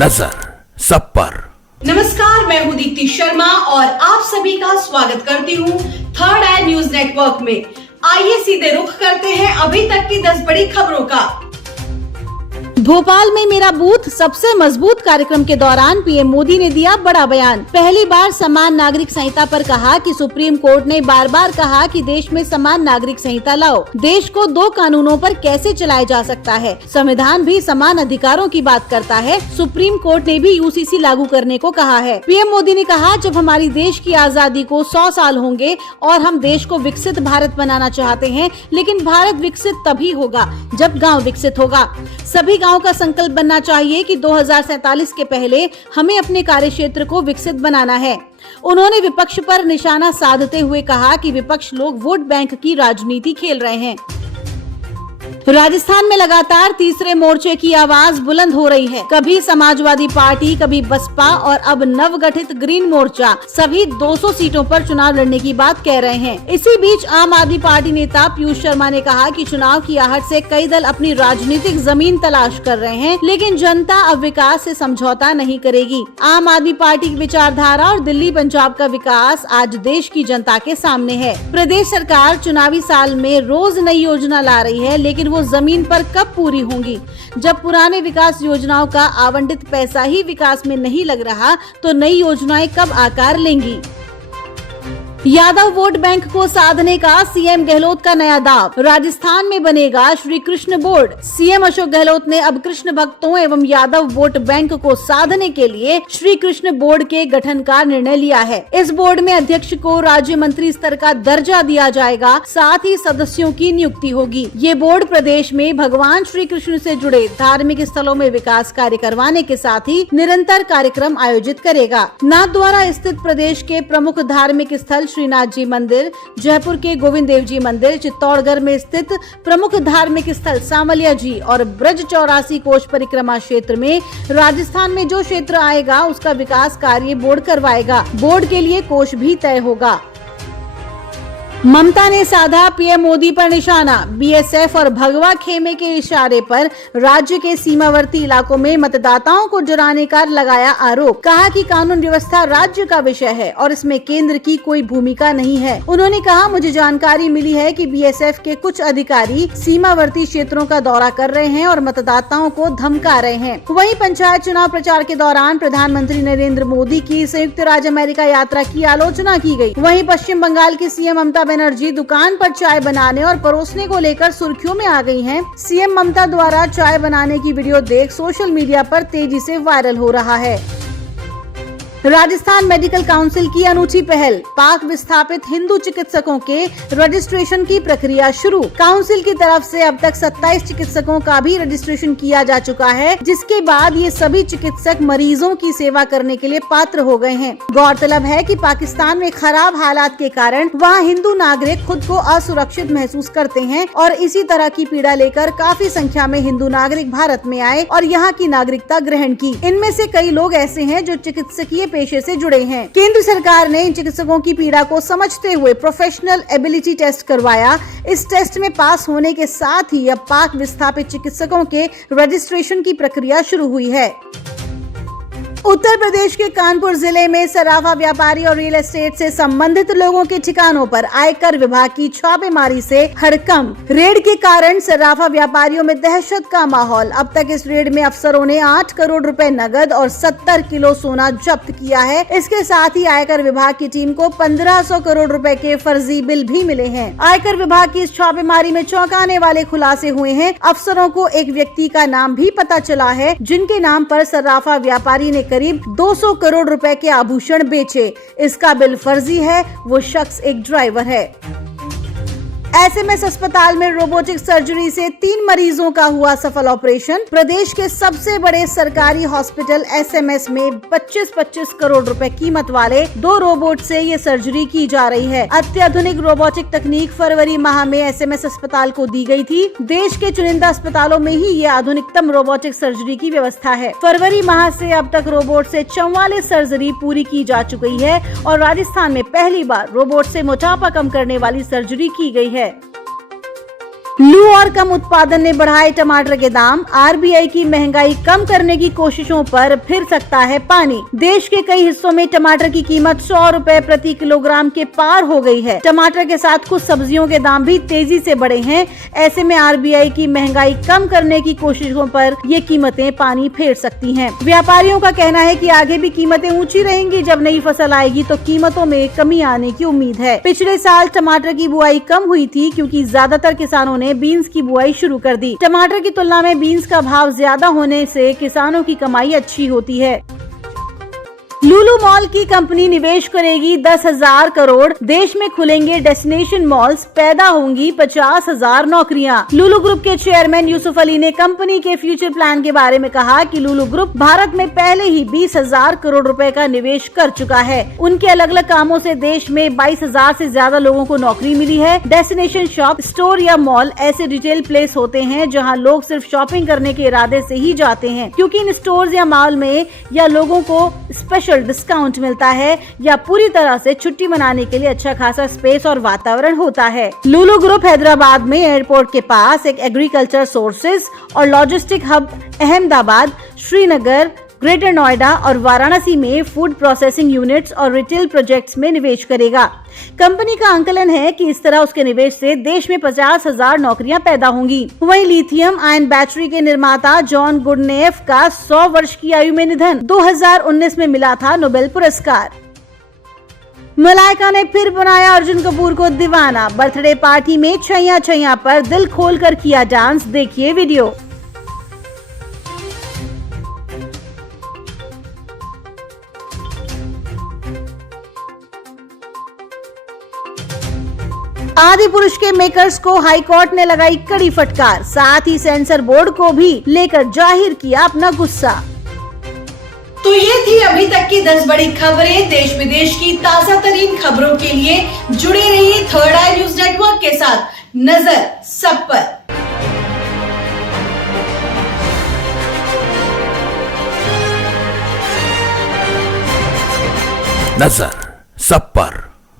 नजर सब पर। नमस्कार, मैं हूं दीप्ति शर्मा और आप सभी का स्वागत करती हूं थर्ड आई न्यूज नेटवर्क में। आइए सीधे रुख करते हैं अभी तक की 10 बड़ी खबरों का। भोपाल में मेरा बूथ सबसे मजबूत कार्यक्रम के दौरान पीएम मोदी ने दिया बड़ा बयान। पहली बार समान नागरिक संहिता पर कहा कि सुप्रीम कोर्ट ने बार बार कहा कि देश में समान नागरिक संहिता लाओ। देश को 2 कानूनों पर कैसे चलाया जा सकता है? संविधान भी समान अधिकारों की बात करता है। सुप्रीम कोर्ट ने भी यूसीसी लागू करने को कहा है। पीएम मोदी ने कहा, जब हमारी देश की आजादी को 100 साल होंगे और हम देश को विकसित भारत बनाना चाहते हैं, लेकिन भारत विकसित तभी होगा जब गाँव विकसित होगा। सभी गाँव का संकल्प बनना चाहिए कि 2047 के पहले हमें अपने कार्यक्षेत्र को विकसित बनाना है। उन्होंने विपक्ष पर निशाना साधते हुए कहा कि विपक्ष लोग वोट बैंक की राजनीति खेल रहे हैं। राजस्थान में लगातार तीसरे मोर्चे की आवाज बुलंद हो रही है। कभी समाजवादी पार्टी, कभी बसपा और अब नवगठित ग्रीन मोर्चा सभी 200 सीटों पर चुनाव लड़ने की बात कह रहे हैं। इसी बीच आम आदमी पार्टी नेता पीयूष शर्मा ने कहा कि चुनाव की आहट से कई दल अपनी राजनीतिक जमीन तलाश कर रहे हैं, लेकिन जनता अब विकास से समझौता नहीं करेगी। आम आदमी पार्टी की विचारधारा और दिल्ली पंजाब का विकास आज देश की जनता के सामने है। प्रदेश सरकार चुनावी साल में रोज नई योजना ला रही है, लेकिन वो जमीन पर कब पूरी होंगी? जब पुराने विकास योजनाओं का आवंटित पैसा ही विकास में नहीं लग रहा, तो नई योजनाएं कब आकार लेंगी? यादव वोट बैंक को साधने का सीएम गहलोत का नया दाव। राजस्थान में बनेगा श्री कृष्ण बोर्ड। सीएम अशोक गहलोत ने अब कृष्ण भक्तों एवं यादव वोट बैंक को साधने के लिए श्री कृष्ण बोर्ड के गठन का निर्णय लिया है। इस बोर्ड में अध्यक्ष को राज्य मंत्री स्तर का दर्जा दिया जाएगा, साथ ही सदस्यों की नियुक्ति होगी। ये बोर्ड प्रदेश में भगवान श्री कृष्ण से जुड़े धार्मिक स्थलों में विकास कार्य करवाने के साथ ही निरंतर कार्यक्रम आयोजित करेगा। नाथद्वारा स्थित प्रदेश के प्रमुख धार्मिक स्थल श्रीनाथ जी मंदिर, जयपुर के गोविंद देव जी मंदिर, चित्तौड़गढ़ में स्थित प्रमुख धार्मिक स्थल सामलिया जी और ब्रज 84 कोष परिक्रमा क्षेत्र में राजस्थान में जो क्षेत्र आएगा उसका विकास कार्य बोर्ड करवाएगा। बोर्ड के लिए कोष भी तय होगा। ममता ने साधा पीएम मोदी पर निशाना। बीएसएफ और भगवा खेमे के इशारे पर राज्य के सीमावर्ती इलाकों में मतदाताओं को डराने का लगाया आरोप। कहा कि कानून व्यवस्था राज्य का विषय है और इसमें केंद्र की कोई भूमिका नहीं है। उन्होंने कहा, मुझे जानकारी मिली है कि बीएसएफ के कुछ अधिकारी सीमावर्ती क्षेत्रों का दौरा कर रहे हैं और मतदाताओं को धमका रहे हैं। वहीं पंचायत चुनाव प्रचार के दौरान प्रधानमंत्री नरेंद्र मोदी की संयुक्त राज्य अमेरिका यात्रा की आलोचना की गयी। वहीं पश्चिम बंगाल की सीएम ममता बनर्जी दुकान पर चाय बनाने और परोसने को लेकर सुर्खियों में आ गई हैं। सीएम ममता द्वारा चाय बनाने की वीडियो देख सोशल मीडिया पर तेजी से वायरल हो रहा है। राजस्थान मेडिकल काउंसिल की अनूठी पहल। पाक विस्थापित हिंदू चिकित्सकों के रजिस्ट्रेशन की प्रक्रिया शुरू। काउंसिल की तरफ से अब तक 27 चिकित्सकों का भी रजिस्ट्रेशन किया जा चुका है, जिसके बाद ये सभी चिकित्सक मरीजों की सेवा करने के लिए पात्र हो गए हैं। गौरतलब है कि पाकिस्तान में खराब हालात के कारण वहाँ हिंदू नागरिक खुद को असुरक्षित महसूस करते हैं और इसी तरह की पीड़ा लेकर काफी संख्या में हिंदू नागरिक भारत में आए और यहाँ की नागरिकता ग्रहण की। इनमें से कई लोग ऐसे हैं जो चिकित्सकीय पेशे से जुड़े हैं। केंद्र सरकार ने इन चिकित्सकों की पीड़ा को समझते हुए प्रोफेशनल एबिलिटी टेस्ट करवाया। इस टेस्ट में पास होने के साथ ही अब पाक विस्थापित चिकित्सकों के रजिस्ट्रेशन की प्रक्रिया शुरू हुई है। उत्तर प्रदेश के कानपुर जिले में सराफा व्यापारी और रियल एस्टेट से संबंधित लोगों के ठिकानों पर आयकर विभाग की छापेमारी से हड़कंप। रेड के कारण सराफा व्यापारियों में दहशत का माहौल। अब तक इस रेड में अफसरों ने 8 करोड़ रुपए नगद और 70 किलो सोना जब्त किया है। इसके साथ ही आयकर विभाग की टीम को 1500 करोड़ रुपए के फर्जी बिल भी मिले हैं। आयकर विभाग की इस छापेमारी में चौंकाने वाले खुलासे हुए हैं। अफसरों को एक व्यक्ति का नाम भी पता चला है, जिनके नाम पर सराफा व्यापारी ने करीब 200 करोड़ रुपए के आभूषण बेचे। इसका बिल फर्जी है। वो शख्स एक ड्राइवर है। एसएमएस अस्पताल में रोबोटिक सर्जरी से 3 मरीजों का हुआ सफल ऑपरेशन। प्रदेश के सबसे बड़े सरकारी हॉस्पिटल एसएमएस में 25-25 करोड़ रुपए कीमत वाले 2 रोबोट से ये सर्जरी की जा रही है। अत्याधुनिक रोबोटिक तकनीक फरवरी माह में एसएमएस अस्पताल को दी गई थी। देश के चुनिंदा अस्पतालों में ही ये आधुनिकतम रोबोटिक सर्जरी की व्यवस्था है। फरवरी माह से अब तक रोबोट से 44 सर्जरी पूरी की जा चुकी है और राजस्थान में पहली बार रोबोट से मोटापा कम करने वाली सर्जरी की गई है। लू और कम उत्पादन ने बढ़ाए टमाटर के दाम। आरबीआई की महंगाई कम करने की कोशिशों पर फिर सकता है पानी। देश के कई हिस्सों में टमाटर की कीमत 100 रुपए प्रति किलोग्राम के पार हो गई है। टमाटर के साथ कुछ सब्जियों के दाम भी तेजी से बढ़े हैं। ऐसे में आरबीआई की महंगाई कम करने की कोशिशों पर ये कीमतें पानी फेर सकती हैं। व्यापारियों का कहना है कि आगे भी कीमतें ऊंची रहेंगी। जब नई फसल आएगी तो कीमतों में कमी आने की उम्मीद है। पिछले साल टमाटर की बुआई कम हुई थी क्योंकि ज्यादातर किसानों ने बीन्स की बुआई शुरू कर दी। टमाटर की तुलना में बीन्स का भाव ज्यादा होने से किसानों की कमाई अच्छी होती है। लुलु मॉल की कंपनी निवेश करेगी 10,000 करोड़। देश में खुलेंगे डेस्टिनेशन मॉल्स, पैदा होंगी 50,000 नौकरियां। लुलु ग्रुप के चेयरमैन यूसुफ अली ने कंपनी के फ्यूचर प्लान के बारे में कहा कि लुलु ग्रुप भारत में पहले ही 20,000 करोड़ रुपए का निवेश कर चुका है। उनके अलग अलग कामों से देश में 22,000 से ज्यादा लोगों को नौकरी मिली है। डेस्टिनेशन शॉप, स्टोर या मॉल ऐसे रिटेल प्लेस होते हैं जहाँ लोग सिर्फ शॉपिंग करने के इरादे से ही जाते हैं, क्योंकि इन स्टोर या मॉल में या लोगों को स्पेशल डिस्काउंट मिलता है या पूरी तरह से छुट्टी मनाने के लिए अच्छा खासा स्पेस और वातावरण होता है। लुलु ग्रुप हैदराबाद में एयरपोर्ट के पास एक एग्रीकल्चर सोर्सेज और logistic hub, Ahmedabad, Srinagar, greater Noida और वाराणसी में फूड प्रोसेसिंग यूनिट्स और रिटेल प्रोजेक्ट्स में निवेश करेगा। कंपनी का आंकलन है कि इस तरह उसके निवेश से देश में 50,000 नौकरियां पैदा होंगी। वहीं लिथियम आयन बैटरी के निर्माता जॉन गुडनेफ का 100 वर्ष की आयु में निधन। 2019 में मिला था नोबेल पुरस्कार। मलाइका ने फिर बनाया अर्जुन कपूर को दीवाना। बर्थडे पार्टी में छैया छैया पर दिल खोलकर किया डांस। देखिए वीडियो। आदि पुरुष के मेकर्स को हाई कोर्ट ने लगाई कड़ी फटकार। साथ ही सेंसर बोर्ड को भी लेकर जाहिर किया अपना गुस्सा। तो ये थी अभी तक की 10 बड़ी खबरें। देश विदेश की ताजा तरीन खबरों के लिए जुड़े रहिए थर्ड आई न्यूज नेटवर्क के साथ। नजर सब पर। नजर सब पर।